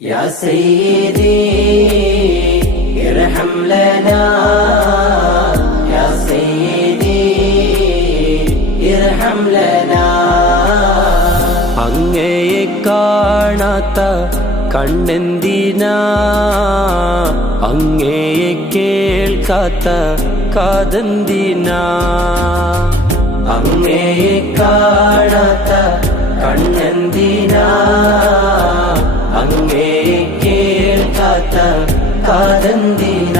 يا سيدي ارحم لنا يا سيدي ارحم لنا അങ്ങയെ കാണാത്ത കണ്ണെന്തിനാ അങ്ങയെ കേൾക്കാത്ത കാതെന്തിനാ അങ്ങയെ കാണാത്ത കണ്ണെന്തിനാ അങ്ങയെ കേൾക്കാത്ത കാതന്തിന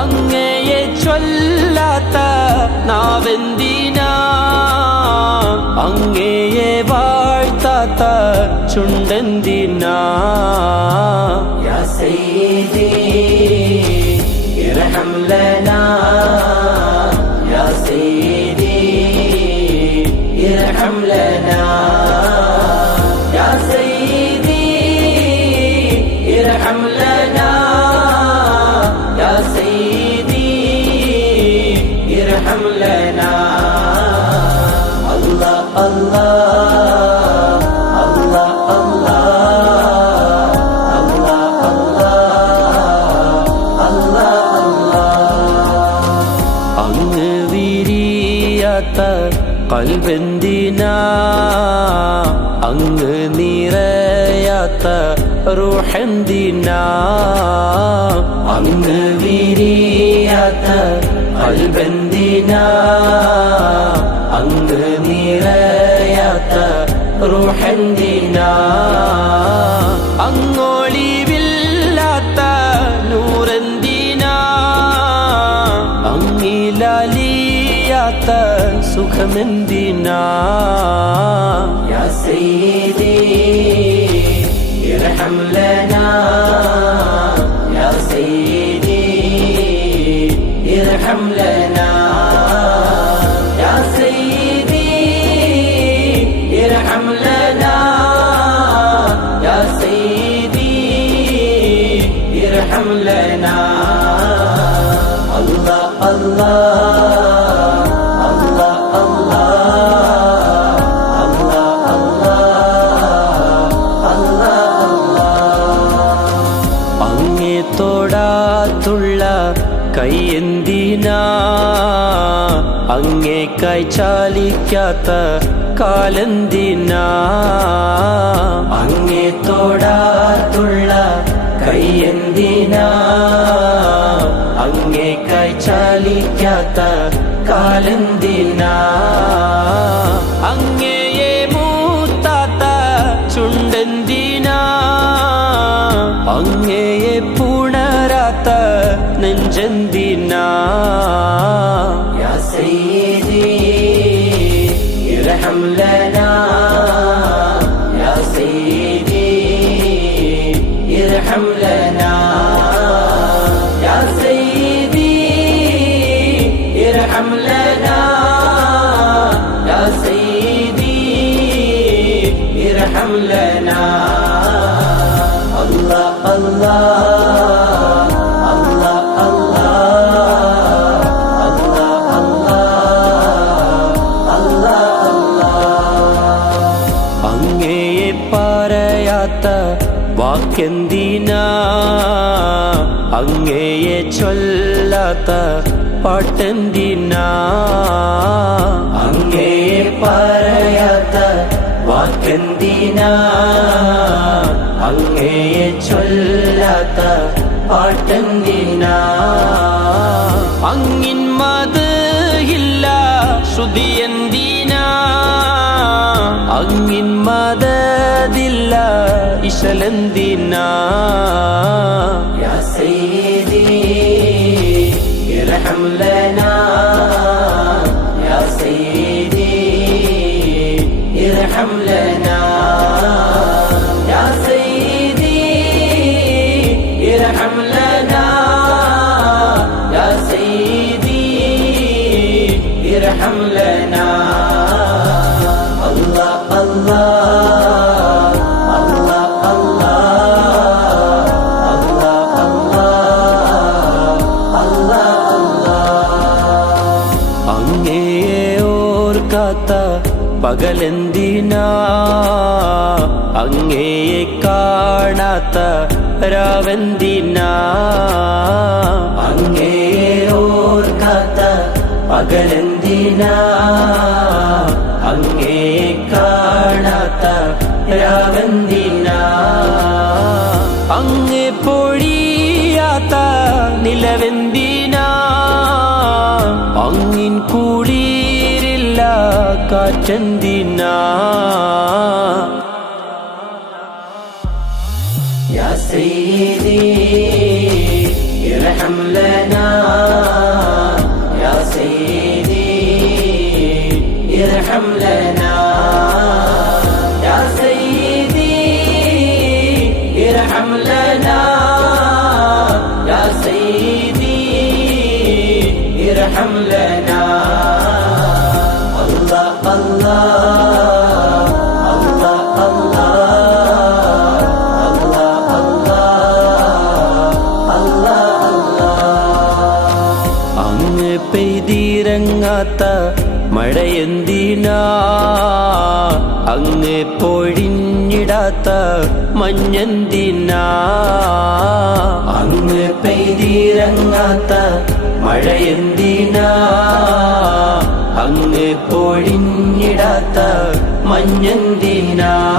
അങ്ങയെ ചൊല്ലാത്ത നാവെന്തിന അങ്ങയെ വാഴ്ത്താത്ത ചുണ്ടെന്തിന യാ സൈദി ഇറഹം ലനാ കൽബെന്തിനാ അങ്ങ് നിറയാത്ത റൂഹെന്തിനാ അങ്ങ് വിരിയാത്ത കൽബന്തിനാ അങ്ങ് നിറയാത്ത റൂഹന്തിനാ من دينا. يا سيدي ارحم لنا. കൈയെന്തിനാ? അങ്ങേ കൈ ചാലിക്കാത്ത കാലെന്തിനാ? അങ്ങേ തോടാത്തുള്ള കൈയെന്തിനാ? അങ്ങേ കൈ ചാലിക്കാത്ത കാലെന്തിനാ? അങ്ങയെ يا سيدي ارحم لنا يا سيدي ارحم لنا يا سيدي ارحم لنا يا سيدي ارحم لنا الله الله വാക്കെന്തിനാ? അങ്ങയെ ചൊല്ലാത്ത പാട്ടെന്തിനാ? അങ്ങയെ പറയാത്ത വാക്കെന്തിനാ? അങ്ങയെ ചൊല്ലാത്ത പാട്ടെന്തിനാ? അങ്ങിൻ മത് ഇല്ല ശ്രുതി എന്തിനാ عائشة لندينا يا سيدي يرحم لنا. يا سيدي ارحم لنا. يا سيدي ارحم لنا. يا سيدي ارحم لنا. പകലെന്തിനാ? അങ്ങയെ കാണാത്ത രാവെന്തിനാ അങ്ങേയെ ഓർക്കാത്ത പകലെന്തിനാ? അങ്ങേ കാണാത്ത രാവെന്തിനാ അങ്ങ് പൊഴിയാത്ത നിലവെന്തിനാ? അങ്ങിൻ का चंदीना പെയ്തിറങ്ങാത്ത മഴയെന്തിനാ? അങ്ങ് പൊഴിഞ്ഞിടാത്ത മഞ്ഞെന്തിനാ? അങ്ങ് പെയ്തിറങ്ങാത്ത മഴയെന്തിനാ? അങ്ങ് പൊഴിഞ്ഞിടാത്ത മഞ്ഞെന്തിനാ?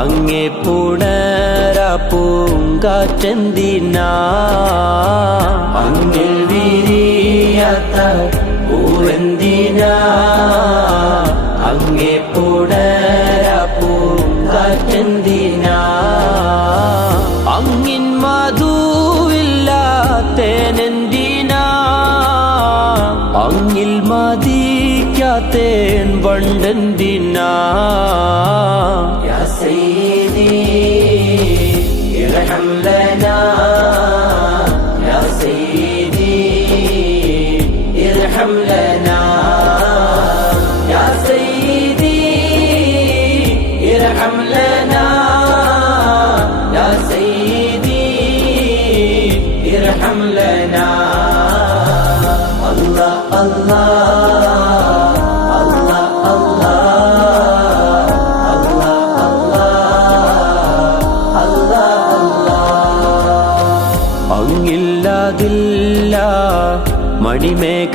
അങ്ങേ പുണര പൂങ്കാറ്റെന്തിനാ അങ്ങിൽ വിരിയാത്ത പൂവെന്തിനാ? അങ്ങേ പുടര മതിക്കാത്തേൻ വണ്ടെന്തിനാ? يا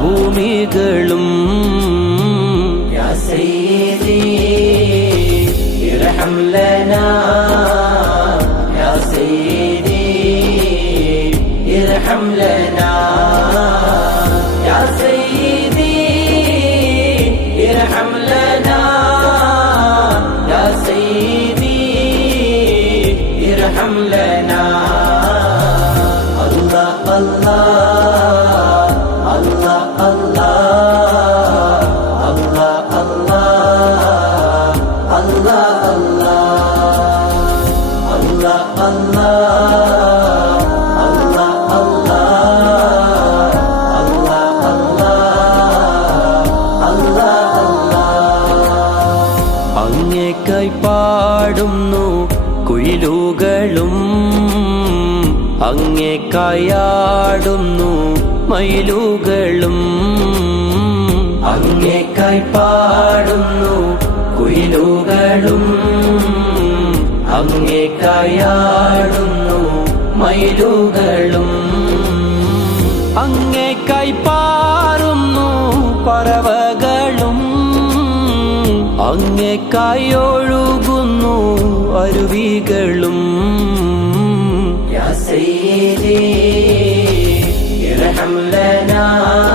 ഭൂമികളും يا سيدي ارحم لنا അങ്ങേക്കായാടുന്നു മയിലുകളും. അങ്ങേക്കായി പാടുന്നു കുയിലുകളും. അങ്ങേക്കായാടുന്നു മയിലുകളും. അങ്ങേക്കായി പാറുന്നു പറവകളും. അങ്ങേക്കായി ഒഴുകുന്നു അരുവികളും. سيدي ارحم لنا.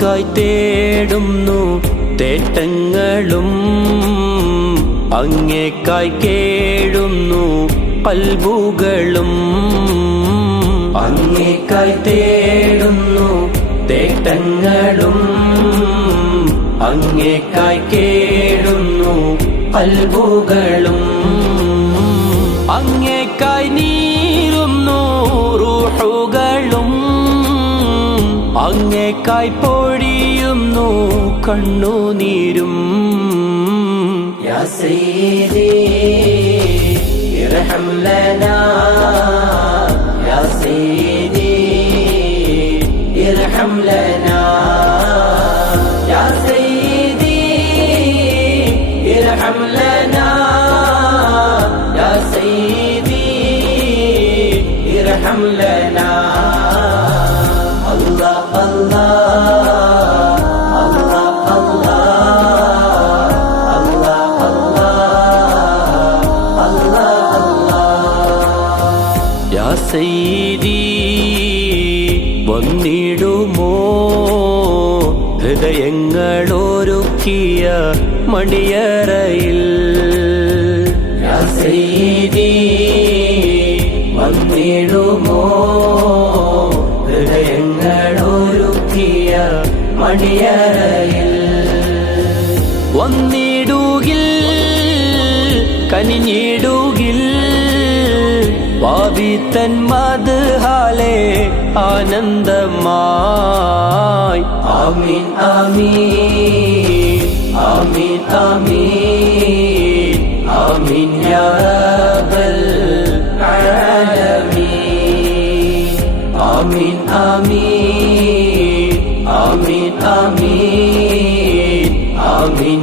അങ്ങേക്കായി തേടുന്നു തേട്ടങ്ങളും അങ്ങേക്കായി കേഴുന്നു പൽബുകളും അങ്ങേക്കായി തേടുന്നു തേട്ടങ്ങളും അങ്ങേക്കായി കേഴുന്നു പൽബുകളും അങ്ങേക്കായി നീരുന്നു റൂഹുകളും അങ്ങേക്കായി പൊഴിയുന്നു കണ്ണുനീരും يا سيدي ارحم لنا ഹൃദയങ്ങളോരുക്കിയ മണിയറയിൽ. വന്നിടുമോ? ഹൃദയങ്ങളോരുക്കിയ മണിയറയിൽ. വന്നിടുകിൽ കനിഞ്ഞിടുകിൽ വാവിത്തൻ മത് ഹാലേ ആനന്ദമാ. আমিন আমিন আমিন আমিন আমিন ইয়া রাব্বাল আলামিন। আমিন আমিন আমিন আমিন আমিন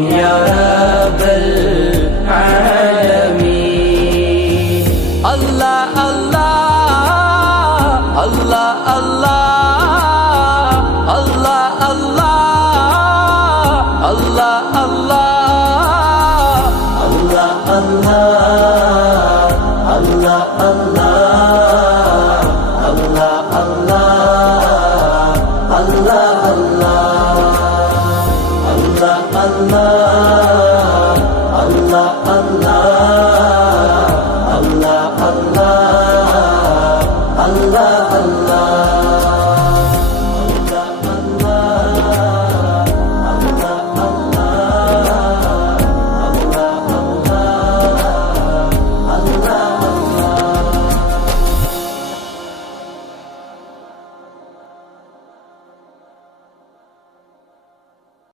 আল্লাহ আল্লাহ আল্লাহ আল্লাহ।